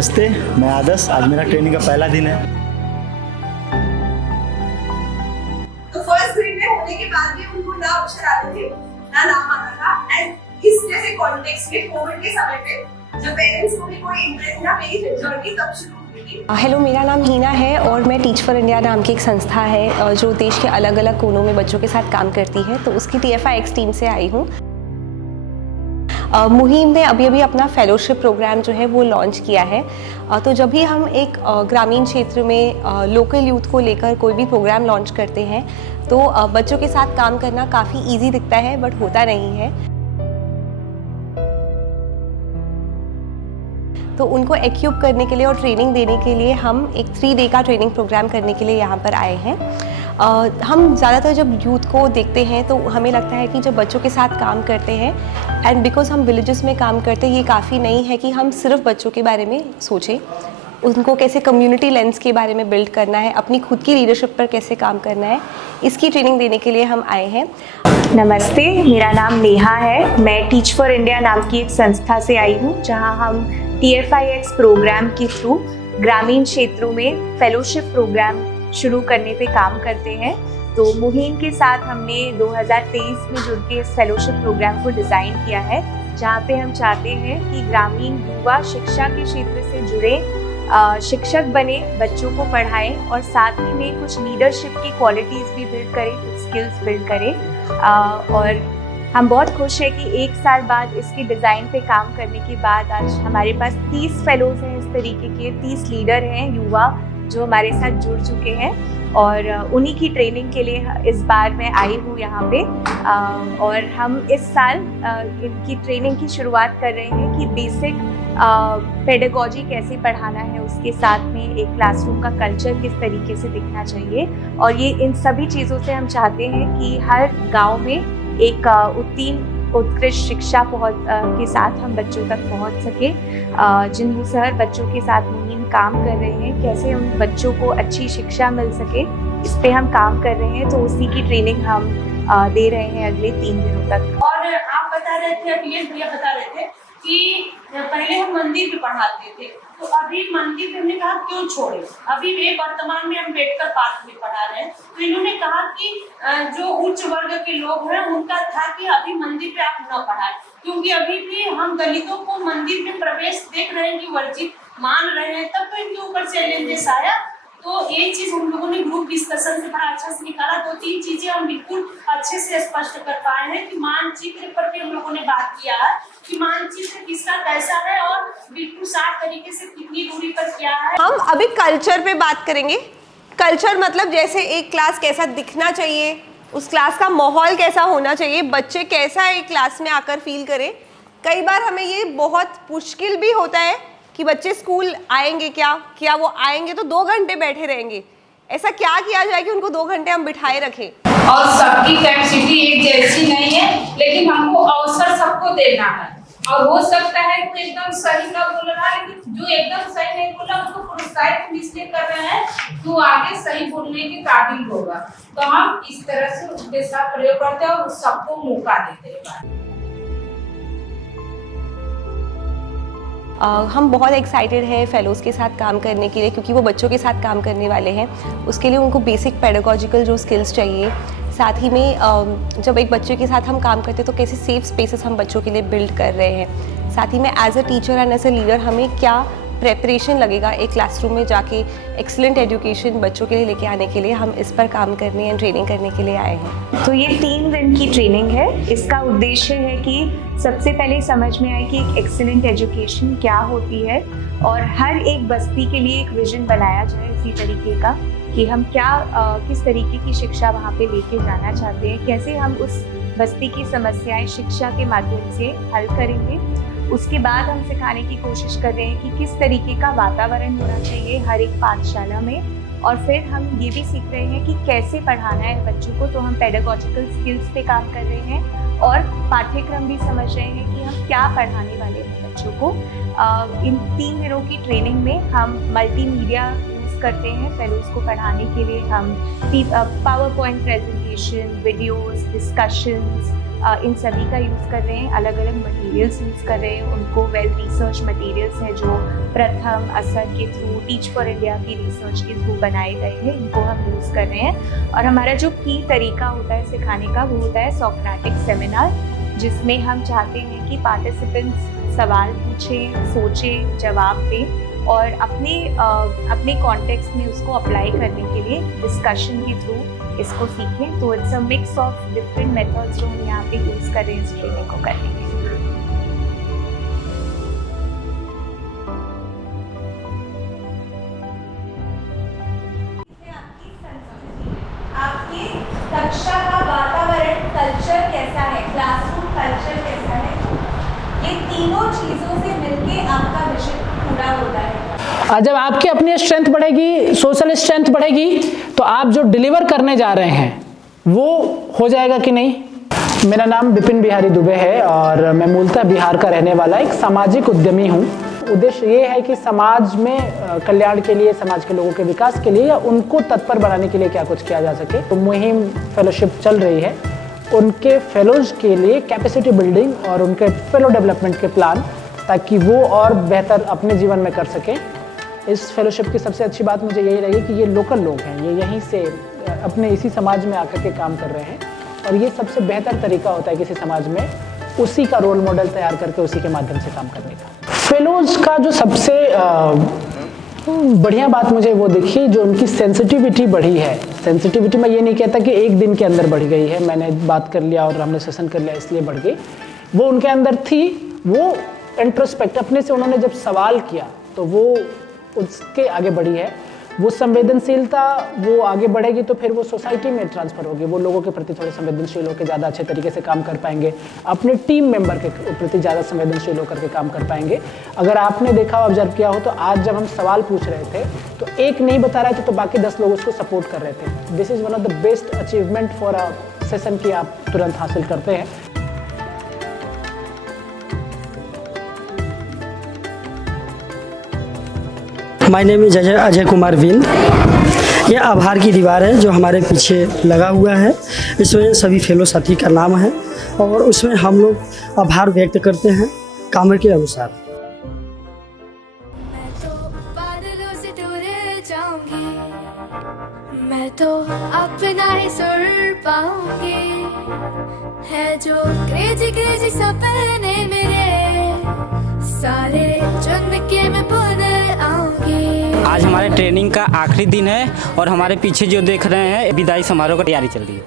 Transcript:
नमस्ते, मैं आदर्श। आज मेरा ट्रेनिंग का पहला दिन है। तो फर्स्ट ग्रेड में होने के बाद भी उनको ना अक्षर आते थे ना नाम आता था। एंड इस जैसे कॉन्टेक्स्ट में कोविड के समय पे जब पेरेंट्स को भी कोई इंटरेस्ट ना मेरी जर्नी तब शुरू हुई थी। हेलो, मेरा नाम हीना है और मैं टीच फॉर इंडिया नाम की एक संस्था है जो देश के अलग अलग कोनों में बच्चों के साथ काम करती है, तो उसकी TFIX टीम से आई हूँ। मुहिम ने अभी अपना फेलोशिप प्रोग्राम जो है वो लॉन्च किया है। तो जब भी हम एक ग्रामीण क्षेत्र में लोकल यूथ को लेकर कोई भी प्रोग्राम लॉन्च करते हैं तो बच्चों के साथ काम करना काफ़ी इजी दिखता है, बट होता नहीं है। तो उनको एक्यूप करने के लिए और ट्रेनिंग देने के लिए हम एक 3 डे का ट्रेनिंग प्रोग्राम करने के लिए यहाँ पर आए हैं। हम ज़्यादातर जब यूथ को देखते हैं तो हमें लगता है कि जब बच्चों के साथ काम करते हैं एंड बिकॉज हम विलेजेस में काम करते हैं, ये काफ़ी नहीं है कि हम सिर्फ बच्चों के बारे में सोचें। उनको कैसे कम्युनिटी लेंस के बारे में बिल्ड करना है, अपनी खुद की लीडरशिप पर कैसे काम करना है, इसकी ट्रेनिंग देने के लिए हम आए हैं। नमस्ते, मेरा नाम नेहा है। मैं टीच फॉर इंडिया नाम की एक संस्था से आई हूँ जहाँ हम TFIX प्रोग्राम के थ्रू ग्रामीण क्षेत्रों में फेलोशिप प्रोग्राम शुरू करने पे काम करते हैं। तो मुहिम के साथ हमने 2023 में जुड़ के इस फेलोशिप प्रोग्राम को डिज़ाइन किया है, जहाँ पे हम चाहते हैं कि ग्रामीण युवा शिक्षा के क्षेत्र से जुड़े शिक्षक बने, बच्चों को पढ़ाएं और साथ ही में कुछ लीडरशिप की क्वालिटीज़ भी बिल्ड करें, कुछ स्किल्स बिल्ड करें। और हम बहुत खुश हैं कि 1 साल बाद इसके डिज़ाइन पे काम करने के बाद आज हमारे पास 30 फेलोज़ हैं। इस तरीके के 30 लीडर हैं युवा जो हमारे साथ जुड़ चुके हैं और उन्हीं की ट्रेनिंग के लिए इस बार मैं आई हूँ यहाँ पे। और हम इस साल इनकी ट्रेनिंग की शुरुआत कर रहे हैं कि बेसिक पेडागॉजी कैसे पढ़ाना है, उसके साथ में एक क्लासरूम का कल्चर किस तरीके से दिखना चाहिए। और ये इन सभी चीज़ों से हम चाहते हैं कि हर गांव में एक उत्कृष्ट शिक्षा के साथ हम बच्चों तक पहुंच सके। जिन शहर बच्चों के साथ मुहिम काम कर रहे हैं, कैसे उन बच्चों को अच्छी शिक्षा मिल सके, इस पे हम काम कर रहे हैं। तो उसी की ट्रेनिंग हम दे रहे हैं अगले 3 दिनों तक। और आप बता रहे थे, अखिलेश भैया बता रहे थे कि पहले हम मंदिर पे पढ़ाते थे, तो अभी मंदिर पे हमने कहा क्यों छोड़े। अभी वे वर्तमान में हम अम्बेडकर पार्क में पढ़ा रहे हैं, तो इन्होंने कहा कि जो उच्च वर्ग के लोग हैं उनका था कि अभी मंदिर पे आप न पढ़ाएं, क्योंकि अभी भी हम दलितों को मंदिर में प्रवेश देख रहे हैं कि वर्जित मान रहे हैं। तब तो इनके ऊपर चैलेंजेस आया, तो ये चीज हम लोगों ने ग्रुप डिस्कशन से बड़ा अच्छा से निकाला। 2-3 चीजें हम बिल्कुल अच्छे से स्पष्ट कर पाए हैं कि मानचित्र पर भी हम लोगों ने बात किया है कि मानचित्र किसका कैसा है और बिल्कुल साफ तरीके से कितनी दूरी पर क्या है। हम अभी कल्चर पे बात करेंगे। कल्चर मतलब जैसे एक क्लास कैसा दिखना चाहिए, उस क्लास का माहौल कैसा होना चाहिए, बच्चे कैसा एक क्लास में आकर फील करें। कई बार हमें ये बहुत मुश्किल भी होता है कि बच्चे स्कूल आएंगे क्या वो आएंगे तो 2 घंटे बैठे रहेंगे। ऐसा क्या किया जाए कि उनको 2 घंटे हम बिठाए रखें। और सबकी कैपेसिटी एक जैसी नहीं है, लेकिन हमको अवसर सबको देना है। और हो सकता है कोई एकदम सही का बोल रहा है, लेकिन जो एकदम सही नहीं बोला उसको प्रोत्साहित इसलिए कर रहे हैं तो आगे सही बोलने के काबिल होगा। तो हम इस तरह से उनके साथ प्रयोग करते हैं और सबको मौका देते हैं। हम बहुत एक्साइटेड हैं फेलोज़ के साथ काम करने के लिए, क्योंकि वो बच्चों के साथ काम करने वाले हैं। उसके लिए उनको बेसिक पेडागॉजिकल जो स्किल्स चाहिए, साथ ही में जब एक बच्चे के साथ हम काम करते हैं तो कैसे सेफ स्पेसेस हम बच्चों के लिए बिल्ड कर रहे हैं। साथ ही में as a teacher and as a leader हमें क्या प्रेपरेशन लगेगा एक क्लासरूम में जाके एक्सीलेंट एजुकेशन बच्चों के लिए लेके आने के लिए, हम इस पर काम करने एंड ट्रेनिंग करने के लिए आए हैं। तो ये 3 दिन की ट्रेनिंग है। इसका उद्देश्य है कि सबसे पहले समझ में आए कि एक एक्सीलेंट एजुकेशन क्या होती है और हर एक बस्ती के लिए एक विजन बनाया जाए इसी तरीके का कि हम किस तरीके की शिक्षा वहाँ पे लेके जाना चाहते हैं, कैसे हम उस बस्ती की समस्याएं शिक्षा के माध्यम से हल करेंगे। उसके बाद हम सिखाने की कोशिश कर रहे हैं कि किस तरीके का वातावरण होना चाहिए हर एक पाठशाला में। और फिर हम ये भी सीख रहे हैं कि कैसे पढ़ाना है बच्चों को। तो हम पेडागॉजिकल स्किल्स पे काम कर रहे हैं और पाठ्यक्रम भी समझ रहे हैं कि हम क्या पढ़ाने वाले हैं बच्चों को। इन 3 दिनों की ट्रेनिंग में हम मल्टीमीडिया यूज़ करते हैं फेलोज़ को पढ़ाने के लिए। हम power point presentation, videos, discussions इन सभी का यूज़ कर रहे हैं, अलग अलग मटेरियल्स यूज़ कर रहे हैं। उनको वेल रिसर्च मटेरियल्स हैं जो प्रथम असर के थ्रू, टीच फॉर इंडिया की रिसर्च के थ्रू बनाए गए हैं, इनको हम यूज़ कर रहे हैं। और हमारा जो की तरीका होता है सिखाने का वो होता है सोक्रेटिक सेमिनार, जिसमें हम चाहते हैं कि पार्टिसिपेंट्स सवाल पूछें, सोचें, जवाब दें और अपने कॉन्टेक्स्ट में उसको अप्लाई करने के लिए डिस्कशन के थ्रू इसको सीखें। तो it's a mix of different methods जो हम यहाँ पे यूज़ कर रहे हैं इस ट्रेनिंग को करने के लिए। आपकी कक्षा का वातावरण, कल्चर कैसा है, क्लासरूम कल्चर कैसा है, ये तीनों चीज़ों से मिलके आपका विजन पूरा होता है। जब आपकी अपनी स्ट्रेंथ बढ़ेगी, सोशल स्ट्रेंथ बढ़ेगी, तो आप जो डिलीवर करने जा रहे हैं वो हो जाएगा कि नहीं। मेरा नाम विपिन बिहारी दुबे है और मैं मूलतः बिहार का रहने वाला एक सामाजिक उद्यमी हूँ। उद्देश्य ये है कि समाज में कल्याण के लिए, समाज के लोगों के विकास के लिए या उनको तत्पर बनाने के लिए क्या कुछ किया जा सके। तो मुहिम फेलोशिप चल रही है, उनके फेलोज के लिए कैपेसिटी बिल्डिंग और उनके फेलो डेवलपमेंट के प्लान, ताकि वो और बेहतर अपने जीवन में कर सकें। इस फेलोशिप की सबसे अच्छी बात मुझे यही लगी कि ये लोकल लोग हैं, ये यहीं से अपने इसी समाज में आकर के काम कर रहे हैं और ये सबसे बेहतर तरीका होता है किसी समाज में उसी का रोल मॉडल तैयार करके उसी के माध्यम से काम करने का। फेलोज का जो सबसे बढ़िया बात मुझे वो दिखी जो उनकी सेंसिटिविटी बढ़ी है। सेंसिटिविटी मैं ये नहीं कहता कि एक दिन के अंदर बढ़ गई है, मैंने बात कर लिया और हमने सेशन कर लिया इसलिए बढ़ गई, वो उनके अंदर थी। वो इंट्रोस्पेक्ट अपने से उन्होंने जब सवाल किया तो वो उसके आगे बढ़ी है। वो संवेदनशीलता वो आगे बढ़ेगी तो फिर वो सोसाइटी में ट्रांसफ़र होगी, वो लोगों के प्रति थोड़े संवेदनशील होकर ज़्यादा अच्छे तरीके से काम कर पाएंगे, अपने टीम मेंबर के प्रति ज़्यादा संवेदनशील होकर के काम कर पाएंगे। अगर आपने देखा, ऑब्जर्व किया हो तो आज जब हम सवाल पूछ रहे थे तो एक नहीं बता रहे थे तो बाकी 10 लोग उसको सपोर्ट कर रहे थे। This is one of the best achievement for a session की आप तुरंत हासिल करते हैं। My name is Ajay Kumar Vind. ये आभार की दीवार है जो हमारे पीछे लगा हुआ है। इसमें सभी फेलो साथी का नाम है और उसमें हम लोग आभार व्यक्त करते हैं काम के अनुसार। मैं तो बादलों से दूर जाऊंगी, मैं तो अपना ही सुर पाऊंगी, है जो क्रेजी क्रेजी सपने मेरे सारे चुन के मैं पुनः आऊंगी। आज हमारे ट्रेनिंग का आखिरी दिन है और हमारे पीछे जो देख रहे हैं विदाई समारोह की तैयारी चल रही है।